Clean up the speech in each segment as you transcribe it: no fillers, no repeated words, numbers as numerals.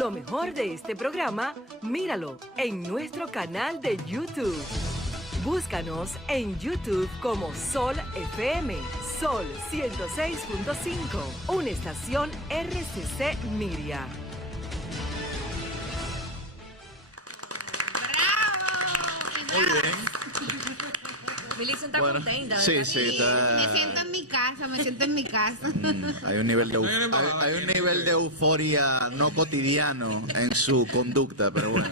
Lo mejor de este programa, míralo en nuestro canal de YouTube. Búscanos en YouTube como Sol FM, Sol 106.5, una estación RCC Miria. Muy bien. Millicent está contenta, ¿verdad? Sí, sí, está... Me siento en mi casa, me siento en mi casa. Hay un nivel de euforia no cotidiano en su conducta, pero bueno,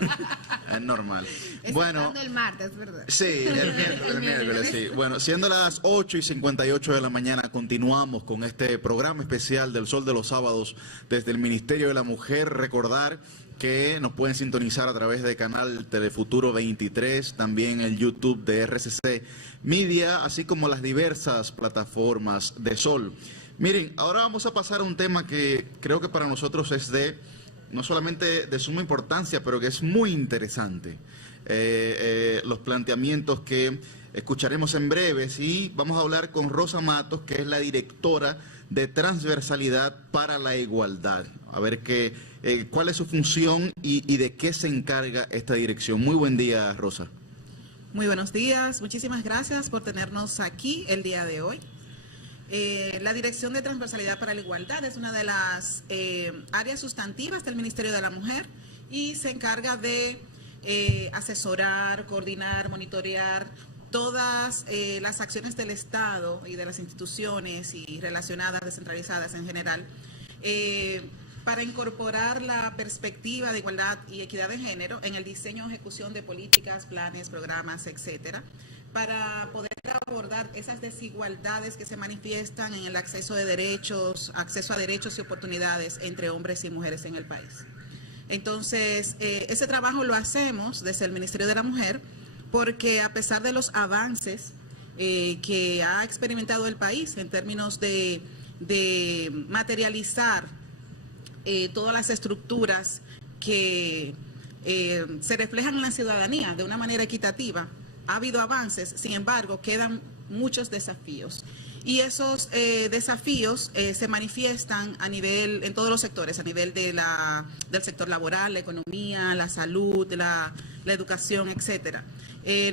es normal. Bueno, el martes, ¿verdad? Sí, el miércoles, sí. Bueno, siendo las 8:58 de la mañana, continuamos con este programa especial del Sol de los Sábados desde el Ministerio de la Mujer. Recordar que nos pueden sintonizar a través del canal Telefuturo 23, también el YouTube de RCC Media, así como las diversas plataformas de Sol. Miren, ahora vamos a pasar a un tema que creo que para nosotros es no solamente de suma importancia, pero que es muy interesante. Los planteamientos que escucharemos en breves, y vamos a hablar con Rosa Matos, que es la directora de Transversalidad para la Igualdad. A ver cuál es su función y de qué se encarga esta dirección. Muy buen día, Rosa. Muy buenos días, muchísimas gracias por tenernos aquí el día de hoy. La Dirección de Transversalidad para la Igualdad es una de las áreas sustantivas del Ministerio de la Mujer y se encarga de asesorar, coordinar, monitorear todas las acciones del Estado y de las instituciones y relacionadas, descentralizadas en general, para incorporar la perspectiva de igualdad y equidad de género en el diseño y ejecución de políticas, planes, programas, etcétera, para poder abordar esas desigualdades que se manifiestan en el acceso a derechos y oportunidades entre hombres y mujeres en el país. Entonces, ese trabajo lo hacemos desde el Ministerio de la Mujer porque a pesar de los avances que ha experimentado el país en términos de materializar todas las estructuras que se reflejan en la ciudadanía de una manera equitativa, ha habido avances, sin embargo, quedan muchos desafíos. Y esos desafíos se manifiestan en todos los sectores, a nivel del sector laboral, la economía, la salud, la educación, etcétera.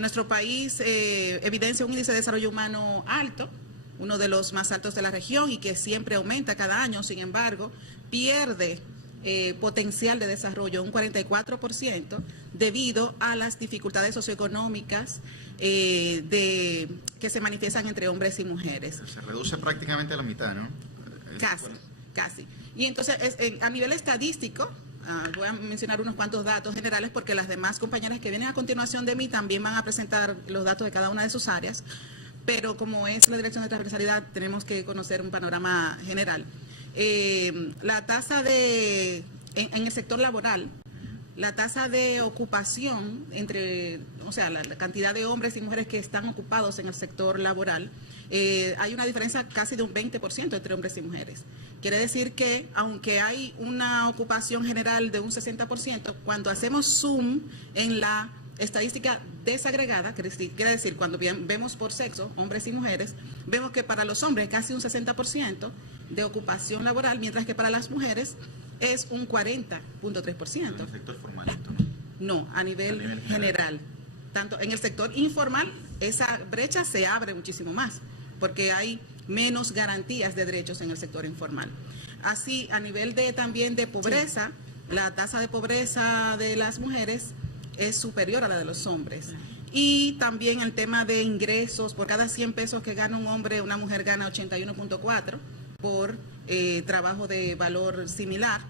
Nuestro país evidencia un índice de desarrollo humano alto, uno de los más altos de la región y que siempre aumenta cada año, sin embargo, pierde potencial de desarrollo, un 44%, debido a las dificultades socioeconómicas que se manifiestan entre hombres y mujeres. Se reduce prácticamente a la mitad, ¿no? Casi. Y entonces, a nivel estadístico, voy a mencionar unos cuantos datos generales porque las demás compañeras que vienen a continuación de mí también van a presentar los datos de cada una de sus áreas, pero como es la Dirección de Transversalidad, tenemos que conocer un panorama general. La tasa en el sector laboral, la tasa de ocupación la cantidad de hombres y mujeres que están ocupados en el sector laboral, hay una diferencia casi de un 20% entre hombres y mujeres. Quiere decir que, aunque hay una ocupación general de un 60%, cuando hacemos zoom en la estadística desagregada, quiere decir, cuando vemos por sexo, hombres y mujeres, vemos que para los hombres casi un 60% de ocupación laboral, mientras que para las mujeres es un 40.3%. ¿En el sector formal? No, a nivel general. Tanto en el sector informal, esa brecha se abre muchísimo más, porque hay menos garantías de derechos en el sector informal. Así, a nivel también de pobreza, la tasa de pobreza de las mujeres es superior a la de los hombres. Y también el tema de ingresos, por cada 100 pesos que gana un hombre, una mujer gana 81.4 por trabajo de valor similar.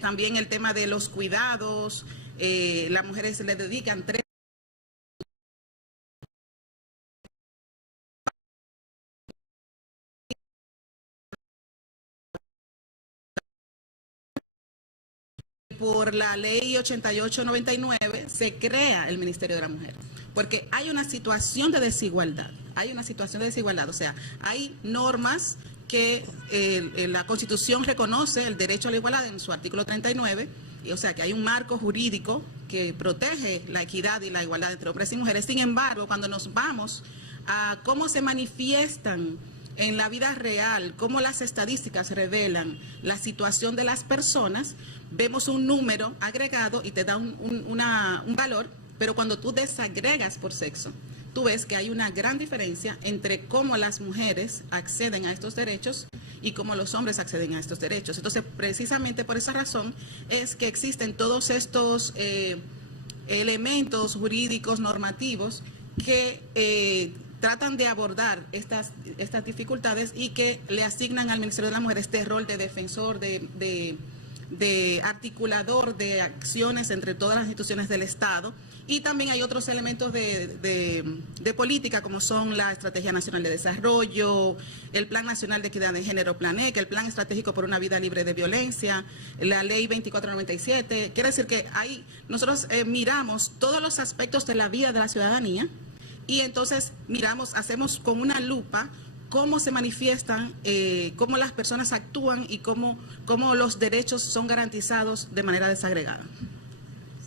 También el tema de los cuidados, las mujeres le dedican 3 por la ley 8899 se crea el Ministerio de la Mujer, porque hay una situación de desigualdad, o sea, hay normas que la Constitución reconoce el derecho a la igualdad en su artículo 39, o sea que hay un marco jurídico que protege la equidad y la igualdad entre hombres y mujeres. Sin embargo, cuando nos vamos a cómo se manifiestan en la vida real, cómo las estadísticas revelan la situación de las personas, vemos un número agregado y te da un valor, pero cuando tú desagregas por sexo, tú ves que hay una gran diferencia entre cómo las mujeres acceden a estos derechos y cómo los hombres acceden a estos derechos. Entonces, precisamente por esa razón es que existen todos estos elementos jurídicos, normativos, que tratan de abordar estas dificultades y que le asignan al Ministerio de la Mujer este rol de defensor, de articulador de acciones entre todas las instituciones del Estado. Y también hay otros elementos de política, como son la Estrategia Nacional de Desarrollo, el Plan Nacional de Equidad de Género, PLANEC, el Plan Estratégico por una Vida Libre de Violencia, la Ley 2497. Quiere decir que nosotros miramos todos los aspectos de la vida de la ciudadanía y entonces hacemos con una lupa cómo se manifiestan, cómo las personas actúan y cómo los derechos son garantizados de manera desagregada.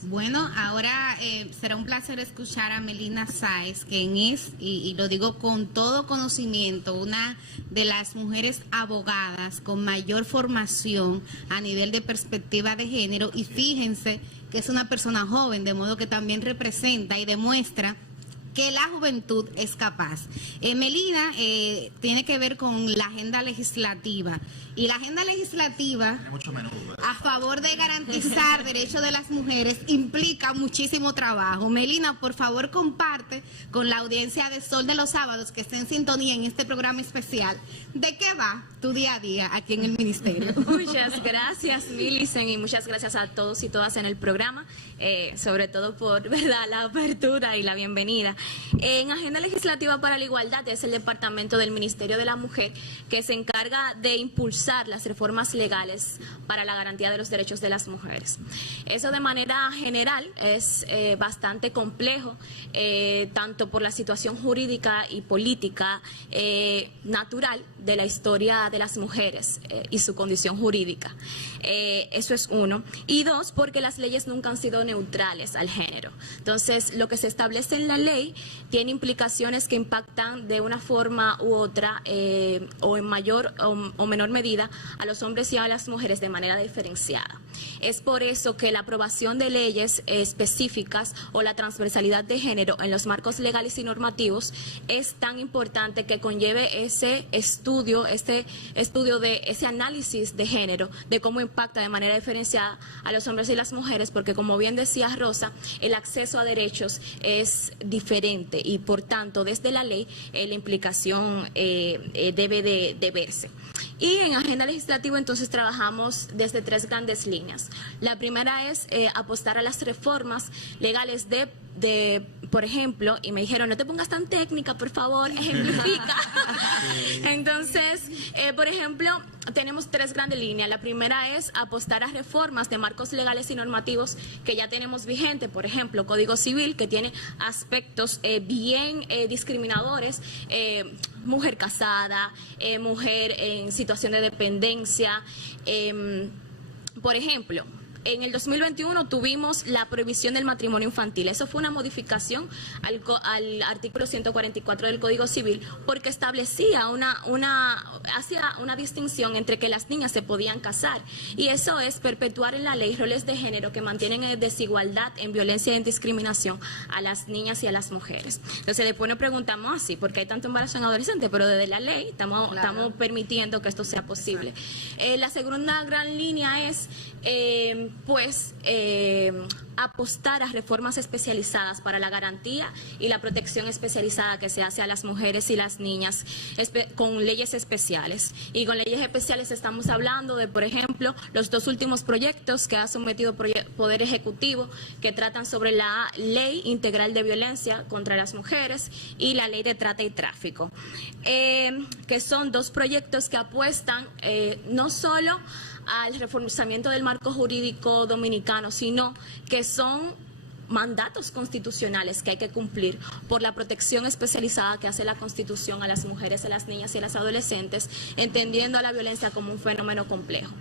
Bueno, ahora será un placer escuchar a Melina Sáez, quien es, y lo digo con todo conocimiento, una de las mujeres abogadas con mayor formación a nivel de perspectiva de género, y fíjense que es una persona joven, de modo que también representa y demuestra que la juventud es capaz. Melina tiene que ver con la agenda legislativa, y la agenda legislativa a favor de garantizar derechos de las mujeres implica muchísimo trabajo. Melina, por favor, comparte con la audiencia de Sol de los Sábados, que esté en sintonía en este programa especial, ¿de qué va tu día a día aquí en el Ministerio? Muchas gracias, Millicent, y muchas gracias a todos y todas en el programa, sobre todo por, ¿verdad?, la apertura y la bienvenida. En Agenda Legislativa para la Igualdad es el departamento del Ministerio de la Mujer que se encarga de impulsar las reformas legales para la garantía de los derechos de las mujeres. Eso de manera general es bastante complejo, tanto por la situación jurídica y política natural de la historia de las mujeres y su condición jurídica. Eso es uno. Y dos, porque las leyes nunca han sido neutrales al género. Entonces, lo que se establece en la ley tiene implicaciones que impactan de una forma u otra o en mayor o menor medida a los hombres y a las mujeres de manera diferenciada. Es por eso que la aprobación de leyes específicas o la transversalidad de género en los marcos legales y normativos es tan importante, que conlleve ese estudio de ese análisis de género, de cómo impacta de manera diferenciada a los hombres y las mujeres, porque como bien decía Rosa, el acceso a derechos es diferente y por tanto desde la ley la implicación debe de verse. Y en Agenda Legislativa entonces trabajamos desde tres grandes líneas. La primera es apostar a las reformas legales por ejemplo, y me dijeron, no te pongas tan técnica, por favor, ejemplifica. Entonces, por ejemplo, tenemos tres grandes líneas. La primera es apostar a reformas de marcos legales y normativos que ya tenemos vigente, por ejemplo, Código Civil, que tiene aspectos bien discriminadores, mujer casada, mujer en situación de dependencia, por ejemplo. En el 2021 tuvimos la prohibición del matrimonio infantil. Eso fue una modificación al artículo 144 del Código Civil, porque establecía hacía una distinción entre que las niñas se podían casar. Y eso es perpetuar en la ley roles de género que mantienen en desigualdad, en violencia y en discriminación a las niñas y a las mujeres. Entonces después nos preguntamos así, ¿por qué hay tanto embarazo en adolescentes? Pero desde la ley estamos permitiendo que esto sea posible. La segunda gran línea es apostar a reformas especializadas para la garantía y la protección especializada que se hace a las mujeres y las niñas con leyes especiales. Y con leyes especiales estamos hablando de, por ejemplo, los dos últimos proyectos que ha sometido Poder Ejecutivo, que tratan sobre la Ley Integral de Violencia contra las Mujeres y la Ley de Trata y Tráfico, que son dos proyectos que apuestan no solo al reforzamiento del marco jurídico dominicano, sino que son mandatos constitucionales que hay que cumplir por la protección especializada que hace la Constitución a las mujeres, a las niñas y a las adolescentes, entendiendo a la violencia como un fenómeno complejo.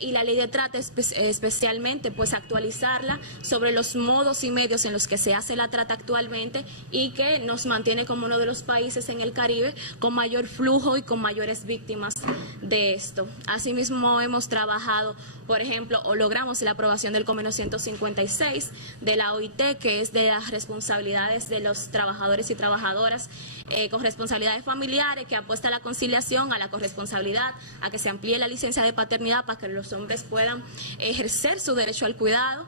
y la ley de trata especialmente, pues actualizarla sobre los modos y medios en los que se hace la trata actualmente y que nos mantiene como uno de los países en el Caribe con mayor flujo y con mayores víctimas de esto. Asimismo, hemos trabajado, por ejemplo, o logramos la aprobación del convenio 156 de la OIT, que es de las responsabilidades de los trabajadores y trabajadoras con responsabilidades familiares, que apuesta a la conciliación, a la corresponsabilidad, a que se amplíe la licencia de paternidad para que los hombres puedan ejercer su derecho al cuidado.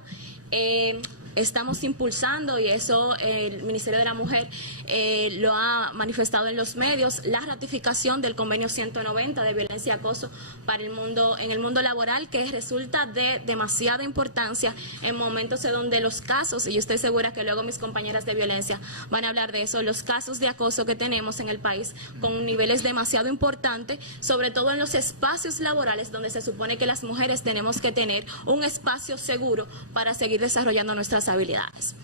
Estamos impulsando, y eso el Ministerio de la Mujer lo ha manifestado en los medios, la ratificación del convenio 190 de violencia y acoso para en el mundo laboral, que resulta de demasiada importancia en momentos en donde los casos, y yo estoy segura que luego mis compañeras de violencia van a hablar de eso, los casos de acoso que tenemos en el país con niveles demasiado importantes, sobre todo en los espacios laborales donde se supone que las mujeres tenemos que tener un espacio seguro para seguir desarrollando nuestras habilidades.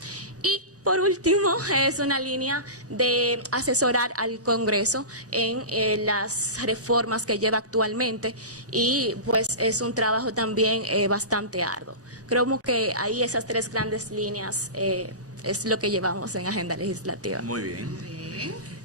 Y por último, es una línea de asesorar al Congreso en las reformas que lleva actualmente, y pues es un trabajo también bastante arduo. Creo que ahí esas tres grandes líneas es lo que llevamos en agenda legislativa. Muy bien.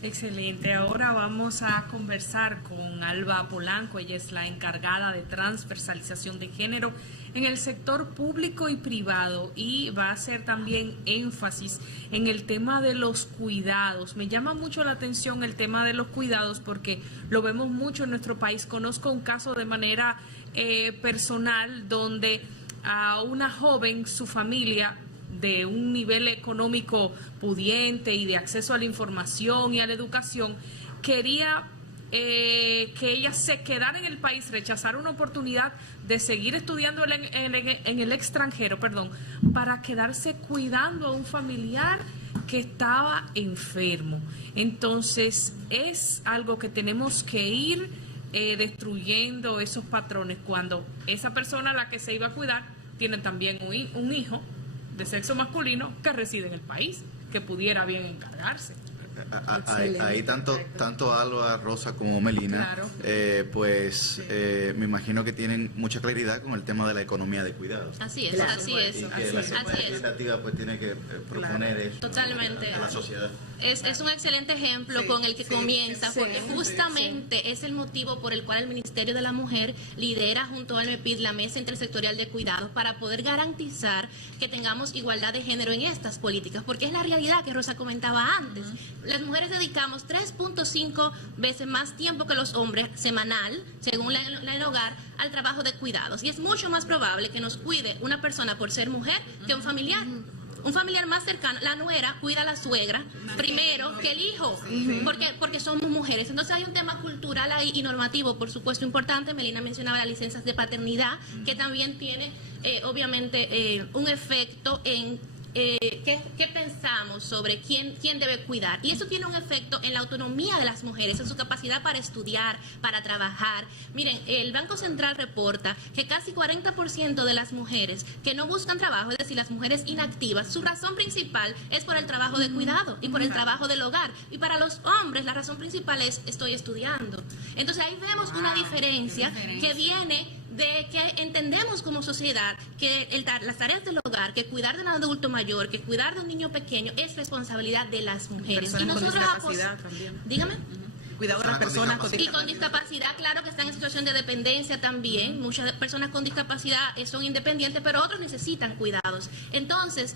Excelente. Ahora vamos a conversar con Alba Polanco. Ella es la encargada de transversalización de género en el sector público y privado, y va a hacer también énfasis en el tema de los cuidados. Me llama mucho la atención el tema de los cuidados porque lo vemos mucho en nuestro país. Conozco un caso de manera personal donde a una joven, su familia, de un nivel económico pudiente y de acceso a la información y a la educación, quería que ella se quedara en el país, rechazar una oportunidad de seguir estudiando en el extranjero, para quedarse cuidando a un familiar que estaba enfermo. Entonces, es algo que tenemos que ir destruyendo esos patrones cuando esa persona a la que se iba a cuidar tiene también un hijo de sexo masculino que reside en el país, que pudiera bien encargarse. Ahí tanto Alba, Rosa como Melina, Claro. Me imagino que tienen mucha claridad con el tema de la economía de cuidados. Así es, Claro. así es. Y que la Asamblea Legislativa pues tiene que proponer eso Totalmente. a la sociedad. Es un excelente ejemplo con el que comienza, porque justamente es el motivo por el cual el Ministerio de la Mujer lidera junto al MEPID la Mesa Intersectorial de Cuidados, para poder garantizar que tengamos igualdad de género en estas políticas, porque es la realidad que Rosa comentaba antes. Las mujeres dedicamos 3.5 veces más tiempo que los hombres semanal, según el hogar, al trabajo de cuidados, y es mucho más probable que nos cuide una persona por ser mujer que un familiar. Un familiar más cercano, la nuera cuida a la suegra primero que el hijo, porque somos mujeres. Entonces hay un tema cultural ahí y normativo, por supuesto, importante. Melina mencionaba las licencias de paternidad, que también tiene obviamente un efecto en ¿qué pensamos sobre quién debe cuidar? Y eso tiene un efecto en la autonomía de las mujeres, en su capacidad para estudiar, para trabajar. Miren, el Banco Central reporta que casi 40% de las mujeres que no buscan trabajo, es decir, las mujeres inactivas, su razón principal es por el trabajo de cuidado y por el trabajo del hogar. Y para los hombres la razón principal es estoy estudiando. Entonces ahí vemos una diferencia que viene de que entendemos como sociedad que las tareas del hogar, que cuidar de un adulto mayor, que cuidar de un niño pequeño es responsabilidad de las mujeres. Personas Y nosotros con discapacidad también. Dígame. Cuidado de las personas con Y con discapacidad. discapacidad, claro que están en situación de dependencia también. Muchas personas con discapacidad son independientes, pero otros necesitan cuidados. Entonces,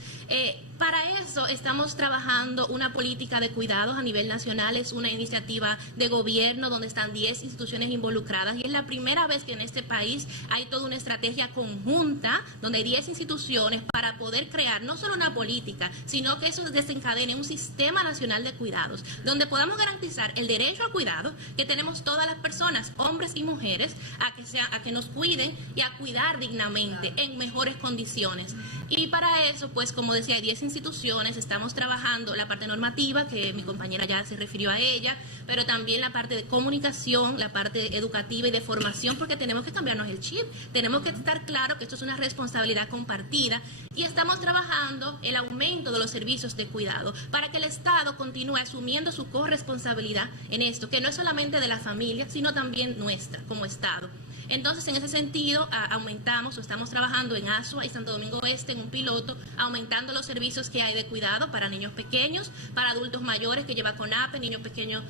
para eso estamos trabajando una política de cuidados a nivel nacional. Es una iniciativa de gobierno donde están 10 instituciones involucradas, y es la primera vez que en este país hay toda una estrategia conjunta donde hay 10 instituciones para poder crear no solo una política, sino que eso desencadene un sistema nacional de cuidados, donde podamos garantizar el derecho a cuidado que tenemos todas las personas, hombres y mujeres, a que nos cuiden y a cuidar dignamente en mejores condiciones. Y para eso, pues como decía, hay 10 instituciones. Estamos trabajando la parte normativa, que mi compañera ya se refirió a ella, pero también la parte de comunicación, la parte educativa y de formación, porque tenemos que cambiarnos el chip, tenemos que estar claro que esto es una responsabilidad compartida, y estamos trabajando el aumento de los servicios de cuidado para que el Estado continúe asumiendo su corresponsabilidad en esto, que no es solamente de la familia, sino también nuestra como Estado. Entonces, en ese sentido, aumentamos o estamos trabajando en Asua y Santo Domingo Este en un piloto, aumentando los servicios que hay de cuidado para niños pequeños, para adultos mayores que lleva CONAPE, niños pequeños,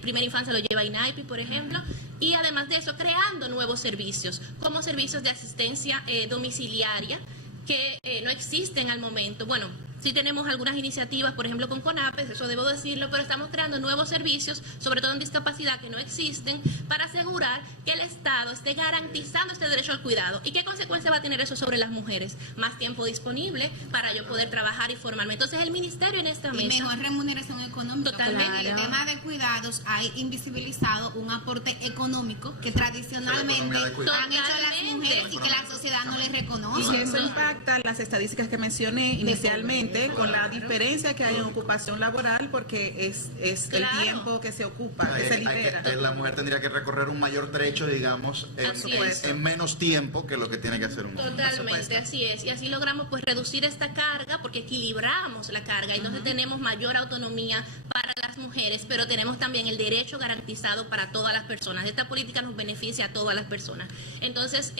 primera infancia lo lleva INAIPI, por ejemplo, y además de eso, creando nuevos servicios, como servicios de asistencia domiciliaria, que no existen al momento. Bueno, sí tenemos algunas iniciativas, por ejemplo con CONAPE, eso debo decirlo, pero estamos creando nuevos servicios, sobre todo en discapacidad, que no existen, para asegurar que el Estado esté garantizando este derecho al cuidado. ¿Y qué consecuencia va a tener eso sobre las mujeres? Más tiempo disponible para yo poder trabajar y formarme. Entonces el Ministerio en esta mesa... Y mejor remuneración económica. Totalmente. En el tema de cuidados hay invisibilizado un aporte económico que tradicionalmente han hecho las mujeres y que la sociedad no les reconoce. Y que eso impacta las estadísticas que mencioné inicialmente, con la diferencia que hay en ocupación laboral, porque es el tiempo que se ocupa, que se libera. La mujer tendría que recorrer un mayor trecho, digamos, en menos tiempo que lo que tiene que hacer un hombre. Totalmente, así es. Y así logramos pues reducir esta carga, porque equilibramos la carga, y entonces tenemos mayor autonomía para las mujeres, pero tenemos también el derecho garantizado para todas las personas. Esta política nos beneficia a todas las personas. Entonces,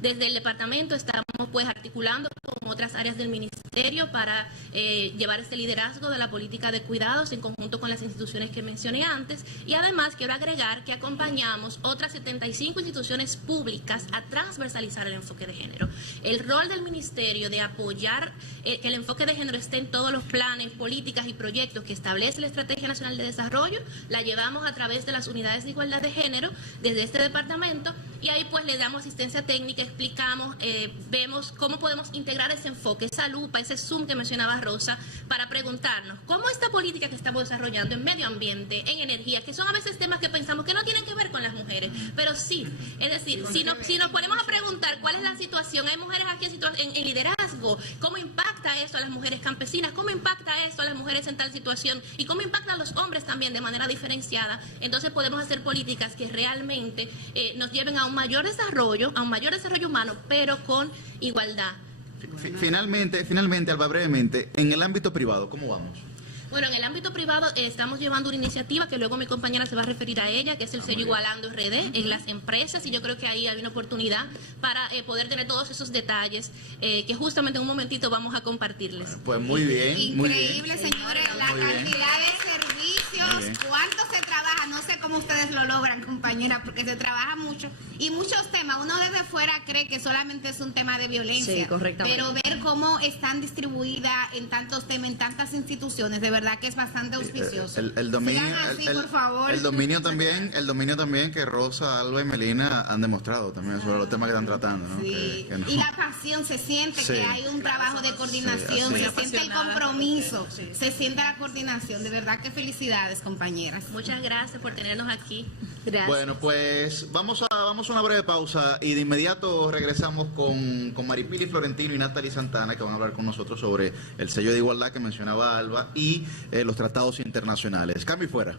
desde el departamento estamos pues articulando con otras áreas del ministerio para llevar este liderazgo de la política de cuidados en conjunto con las instituciones que mencioné antes, y además quiero agregar que acompañamos otras 75 instituciones públicas a transversalizar el enfoque de género. El rol del ministerio de apoyar que el enfoque de género esté en todos los planes, políticas y proyectos que establece la Estrategia Nacional de Desarrollo, la llevamos a través de las unidades de igualdad de género desde este departamento, y ahí pues le damos asistencia técnica, explicamos, vemos cómo podemos integrar ese enfoque, esa lupa, ese zoom que mencionaba Rosa, para preguntarnos cómo esta política que estamos desarrollando en medio ambiente, en energía, que son a veces temas que pensamos que no tienen que ver con las mujeres, pero sí, es decir, si nos ponemos a preguntar cuál es la situación, hay mujeres aquí en liderazgo, cómo impacta esto a las mujeres campesinas, cómo impacta esto a las mujeres en tal situación, y cómo impacta a los hombres también de manera diferenciada, entonces podemos hacer políticas que realmente nos lleven a un mayor desarrollo humano, pero con igualdad. Finalmente, Alba, brevemente, en el ámbito privado, ¿cómo vamos? Bueno, en el ámbito privado estamos llevando una iniciativa que luego mi compañera se va a referir a ella, que es el sello Igualando RD en las empresas, y yo creo que ahí hay una oportunidad para poder tener todos esos detalles que justamente en un momentito vamos a compartirles. Bueno, pues muy bien. Increíble, señores, la cantidad de servicios, cuánto se trabaja, no sé cómo ustedes lo logran, compañera, porque se trabaja mucho y muchos temas. Uno desde fuera cree que solamente es un tema de violencia, sí, correctamente, pero ver cómo están distribuidas en tantos temas, en tantas instituciones, de verdad que es bastante auspicioso. El dominio, así, por favor. El dominio también que Rosa, Alba y Melina han demostrado también sobre los temas que están tratando, ¿no? Sí. Que no. Y la pasión, se siente que hay un trabajo de coordinación, se siente el compromiso, se siente la coordinación. De verdad que felicidades, compañeras. Muchas gracias por tenernos aquí. Gracias. Bueno, pues vamos a una breve pausa y de inmediato regresamos con Maripili Florentino y Natalie Santana, que van a hablar con nosotros sobre el sello de igualdad que mencionaba Alba y los tratados internacionales. Cambio y fuera.